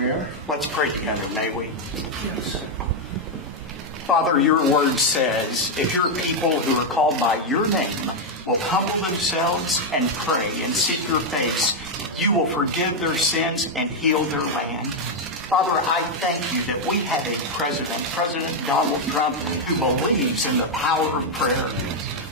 Prayer. Let's pray together, may we? Yes. Father, your word says, if your people who are called by your name will humble themselves and pray and seek your face, you will forgive their sins and heal their land. Father, I thank you that we have a president, President Donald Trump, who believes in the power of prayer.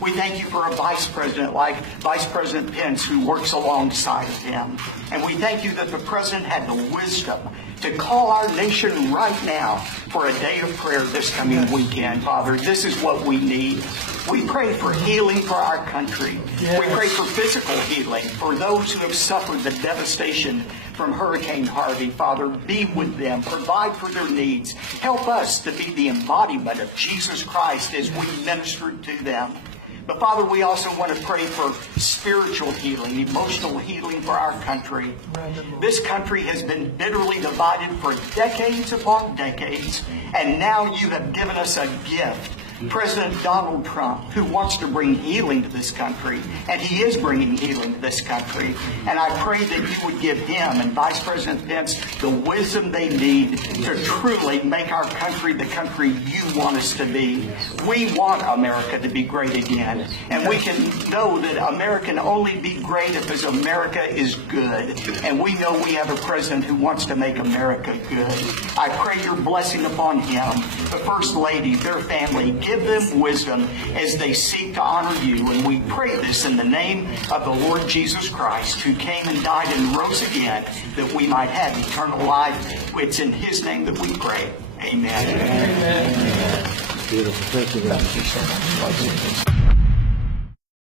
We thank you for a vice president like Vice President Pence, who works alongside of him. And we thank you that the president had the wisdom to call our nation right now for a day of prayer this coming weekend, Father. This is what we need. We pray for healing for our country. Yes. We pray for physical healing for those who have suffered the devastation from Hurricane Harvey. Father, be with them. Provide for their needs. Help us to be the embodiment of Jesus Christ as we minister to them. But Father, we also want to pray for spiritual healing, emotional healing for our country. This country has been bitterly divided for decades upon decades, and now you have given us a gift. President Donald Trump, who wants to bring healing to this country, and he is bringing healing to this country. And I pray that you would give him and Vice President Pence the wisdom they need to truly make our country the country you want us to be. We want America to be great again, and we can know that America can only be great if America is good. And we know we have a president who wants to make America good. I pray your blessing upon him, the First Lady, their family. Give them wisdom as they seek to honor you. And we pray this in the name of the Lord Jesus Christ, who came and died and rose again that we might have eternal life. It's in his name that we pray. Amen. Amen. Beautiful. Thank you very much.